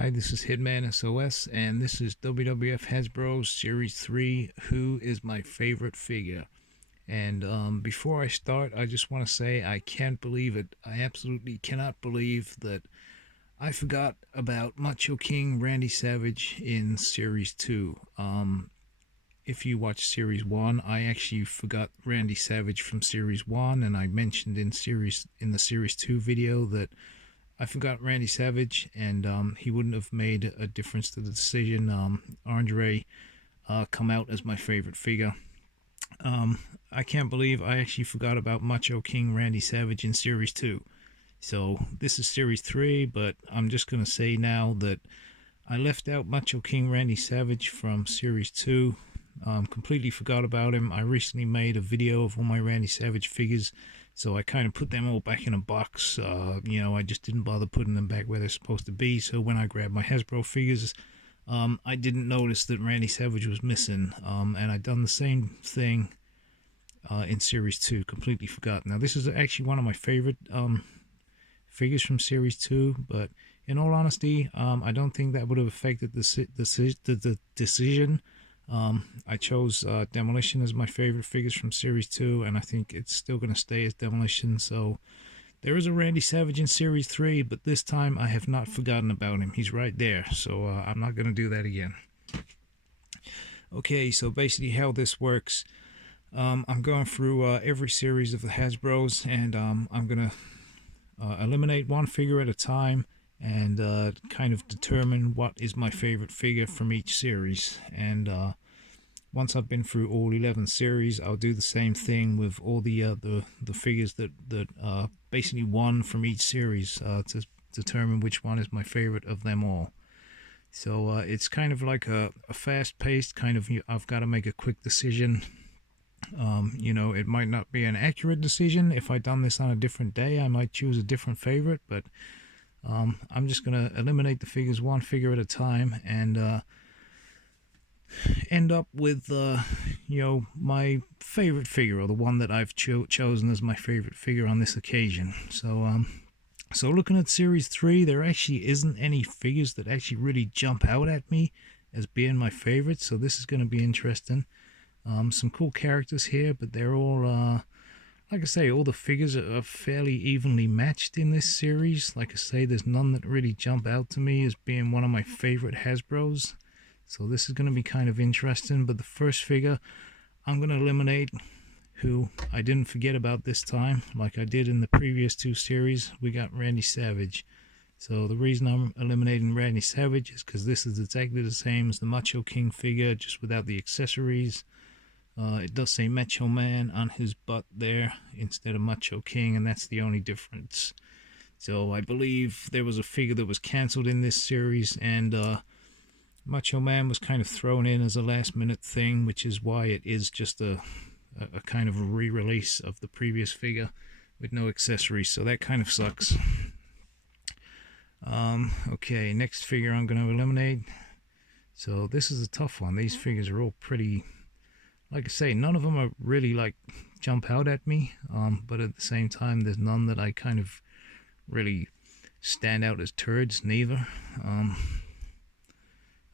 Hi, this is Hitman SOS, and this is WWF Hasbro Series 3, Who is my favorite figure? And before I start, I just want to say I can't believe it. I absolutely cannot believe that I forgot about Macho King Randy Savage in Series 2. If you watch Series 1, I actually forgot Randy Savage from Series 1, and I mentioned in the Series 2 video that I forgot Randy Savage, and he wouldn't have made a difference to the decision. Andre come out as my favorite figure. I can't believe I actually forgot about Macho King Randy Savage in Series 2. So this is Series 3, but I'm just going to say now that I left out Macho King Randy Savage from Series 2. Completely forgot about him. I recently made a video of all my Randy Savage figures, so I kind of put them all back in a box. I just didn't bother putting them back where they're supposed to be, so when I grabbed my Hasbro figures, I didn't notice that Randy Savage was missing, and I'd done the same thing in Series 2, completely forgot. Now, this is actually one of my favorite figures from Series 2, but in all honesty, I don't think that would have affected the decision. I chose Demolition as my favorite figures from Series 2, and I think it's still going to stay as Demolition. So there is a Randy Savage in Series 3, but this time I have not forgotten about him. He's right there, so I'm not going to do that again. Okay, so basically how this works, I'm going through every series of the Hasbros, and I'm going to eliminate one figure at a time and kind of determine what is my favorite figure from each series. And once I've been through all 11 series, I'll do the same thing with all the figures that basically won from each series to determine which one is my favorite of them all. So it's kind of like a fast-paced kind of, I've got to make a quick decision. It might not be an accurate decision. If I'd done this on a different day, I might choose a different favorite, but I'm just going to eliminate the figures one figure at a time and end up with my favorite figure, or the one that I've chosen as my favorite figure on this occasion. So looking at Series 3, there actually isn't any figures that actually really jump out at me as being my favorite, so this is going to be interesting. Some cool characters here, but they're all like I say, all the figures are fairly evenly matched in this series. Like I say, there's none that really jump out to me as being one of my favorite Hasbros. So this is going to be kind of interesting. But the first figure I'm going to eliminate, who I didn't forget about this time, like I did in the previous two series, we got Randy Savage. So the reason I'm eliminating Randy Savage is because this is exactly the same as the Macho King figure, just without the accessories. It does say Macho Man on his butt there instead of Macho King, and that's the only difference. So I believe there was a figure that was cancelled in this series, and Macho Man was kind of thrown in as a last minute thing, which is why it is just a kind of a re-release of the previous figure with no accessories, so that kind of sucks. Okay, next figure I'm going to eliminate. So this is a tough one. These figures are all pretty, like I say, none of them are really like jump out at me, but at the same time there's none that I kind of really stand out as turds neither.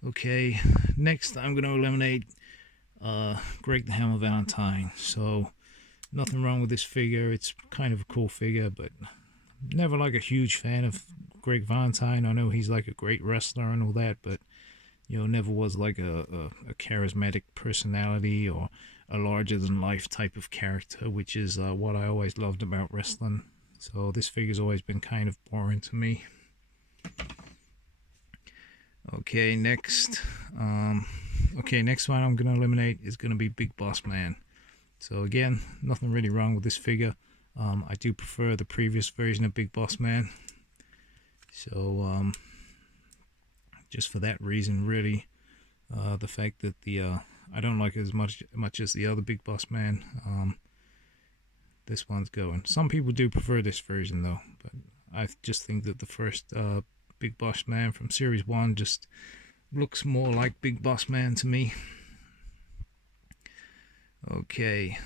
Okay, next I'm going to eliminate Greg the Hammer Valentine. So nothing wrong with this figure, it's kind of a cool figure, but never like a huge fan of Greg Valentine. I know he's like a great wrestler and all that, but never was like a charismatic personality or a larger than life type of character, which is what I always loved about wrestling. So this figure's always been kind of boring to me. Okay, next one I'm going to eliminate is going to be Big Boss Man. So again, nothing really wrong with this figure. I do prefer the previous version of Big Boss Man. So just for that reason, really, the fact that I don't like it as much as the other Big Boss Man. This one's going. Some people do prefer this version though, but I just think that the first Big Boss Man from Series 1 just looks more like Big Boss Man to me. Okay,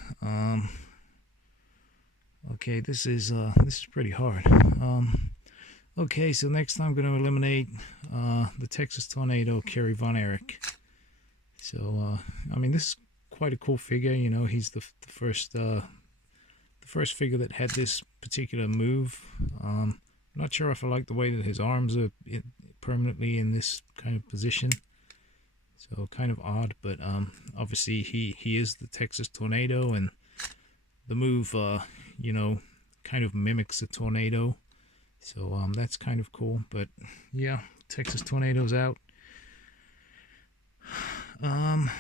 okay, this is pretty hard. Okay, so next I'm going to eliminate the Texas Tornado, Kerry Von Erich. So, I mean, this is quite a cool figure. You know, he's the first figure that had this particular move. Not sure if I like the way that his arms are permanently in this kind of position. So kind of odd, but obviously he is the Texas Tornado, and the move, you know, kind of mimics a tornado. So that's kind of cool. But yeah, Texas Tornado's out. Oh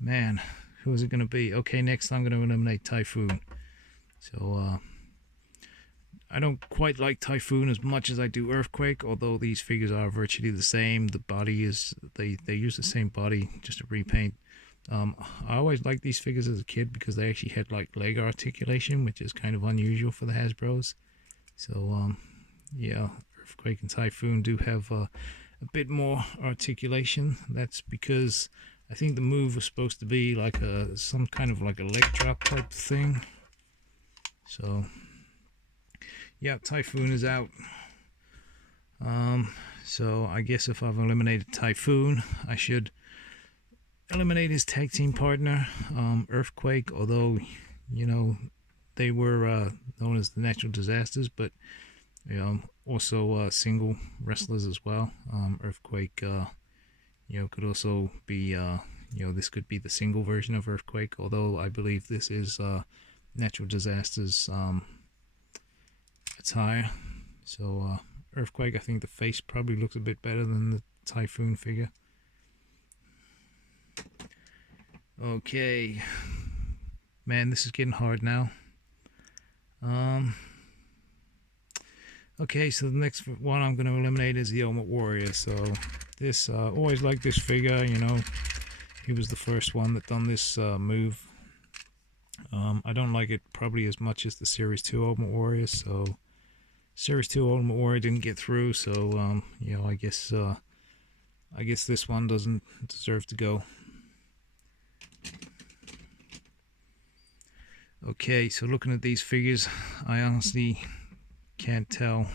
man, who is it gonna be? Okay, next I'm gonna eliminate Typhoon. So I don't quite like Typhoon as much as I do Earthquake, although these figures are virtually the same. The body is, they use the same body, just a repaint. I always liked these figures as a kid because they actually had like leg articulation, which is kind of unusual for the Hasbros. So yeah, Earthquake and Typhoon do have a bit more articulation. That's because I think the move was supposed to be like some kind of like a leg drop type thing. So yeah, Typhoon is out. So I guess if I've eliminated Typhoon, I should eliminate his tag team partner, Earthquake, although, you know, they were known as the Natural Disasters, but, you know, also single wrestlers as well. Earthquake, you know, could also be, you know, this could be the single version of Earthquake, although I believe this is Natural Disasters attire. So Earthquake, I think the face probably looks a bit better than the Typhoon figure. Okay, man, this is getting hard now. Okay, so the next one I'm going to eliminate is the Ultimate Warrior. So this, always liked this figure, you know, he was the first one that done this move. I don't like it probably as much as the Series 2 Ultimate Warrior, so Series 2 Ultimate Warrior didn't get through, so, you know, I guess this one doesn't deserve to go. Okay, so looking at these figures, I honestly can't tell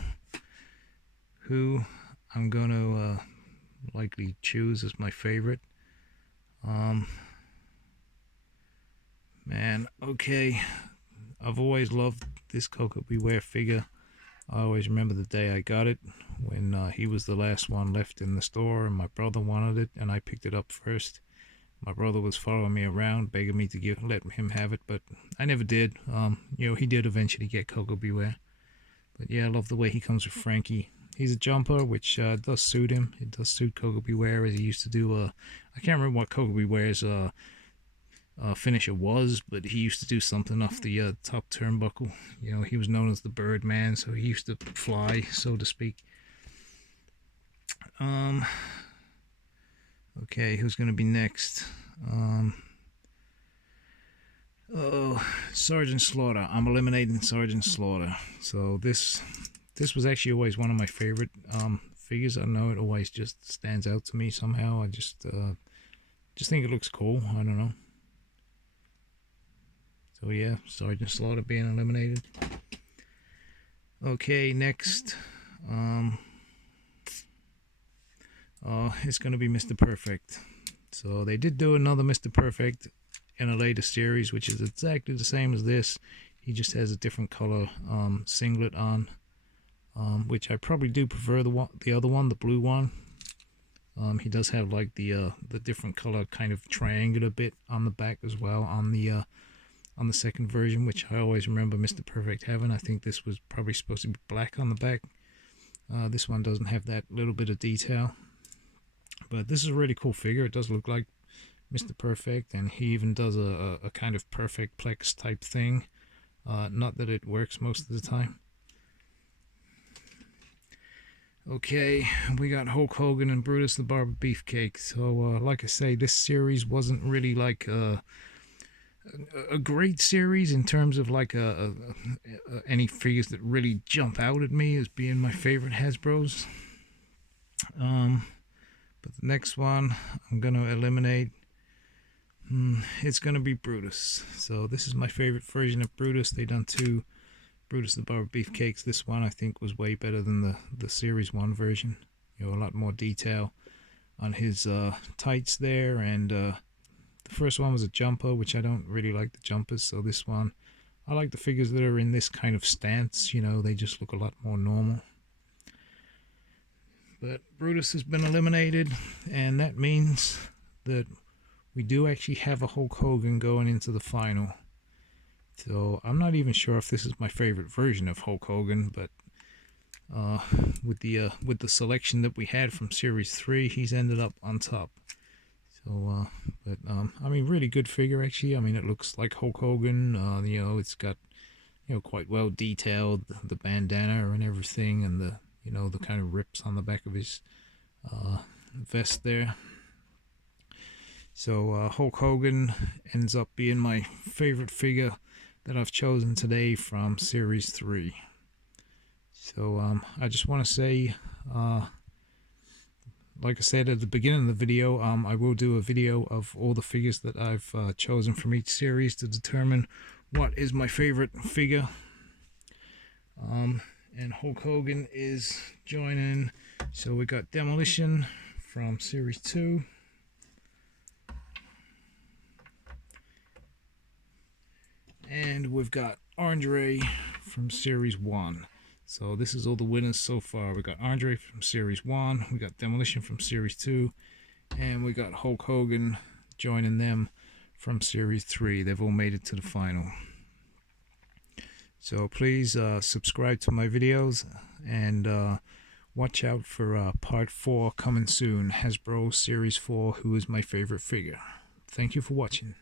who I'm going to likely choose as my favorite. Man, okay, I've always loved this Coco Beware figure. I always remember the day I got it, when he was the last one left in the store, and my brother wanted it, and I picked it up first. My brother was following me around, begging me to let him have it, but I never did. You know, he did eventually get Coco Beware. But yeah, I love the way he comes with Frankie. He's a jumper, which does suit him. It does suit Coco Beware, as he used to do. I can't remember what Coco Beware's finisher was, but he used to do something off the top turnbuckle. You know, he was known as the Birdman, so he used to fly, so to speak. Okay, who's going to be next? Oh, Sergeant Slaughter. I'm eliminating Sergeant Slaughter. So this was actually always one of my favorite figures. I know it always just stands out to me somehow. I just think it looks cool. I don't know. So yeah, Sergeant Slaughter being eliminated. Okay, next. It's going to be Mr. Perfect. So they did do another Mr. Perfect in a later series, which is exactly the same as this. He just has a different color singlet on, which I probably do prefer the other one, the blue one. He does have like the different color kind of triangular bit on the back as well on the second version, which I always remember Mr. Perfect having. I think this was probably supposed to be black on the back. This one doesn't have that little bit of detail. But this is a really cool figure. It does look like Mr. Perfect, and he even does a kind of perfect plex type thing. Not that it works most of the time. Okay, we got Hulk Hogan and Brutus the Barber Beefcake. So, like I say, this series wasn't really like a great series in terms of like any figures that really jump out at me as being my favorite Hasbros. But the next one I'm going to eliminate, it's going to be Brutus. So this is my favorite version of Brutus. They done two Brutus the Barber Beefcakes. This one I think was way better than the Series 1 version. You know, a lot more detail on his tights there, and the first one was a jumper, which I don't really like the jumpers, so this one, I like the figures that are in this kind of stance. You know, they just look a lot more normal. But Brutus has been eliminated, and that means that we do actually have a Hulk Hogan going into the final. So I'm not even sure if this is my favorite version of Hulk Hogan, but with the selection that we had from Series 3, he's ended up on top. So, I mean, really good figure actually. I mean, it looks like Hulk Hogan. You know, it's got, you know, quite well detailed, the bandana and everything, and the, you know, the kind of rips on the back of his vest there. So Hulk Hogan ends up being my favorite figure that I've chosen today from Series 3. So I just want to say, like I said at the beginning of the video, I will do a video of all the figures that I've chosen from each series to determine what is my favorite figure. And Hulk Hogan is joining. So we got Demolition from Series 2. And we've got Andre from Series 1. So this is all the winners so far. We got Andre from Series 1, we got Demolition from Series 2, and we got Hulk Hogan joining them from Series 3. They've all made it to the final. So please subscribe to my videos, and watch out for Part 4 coming soon. Hasbro Series 4, who is my favorite figure. Thank you for watching.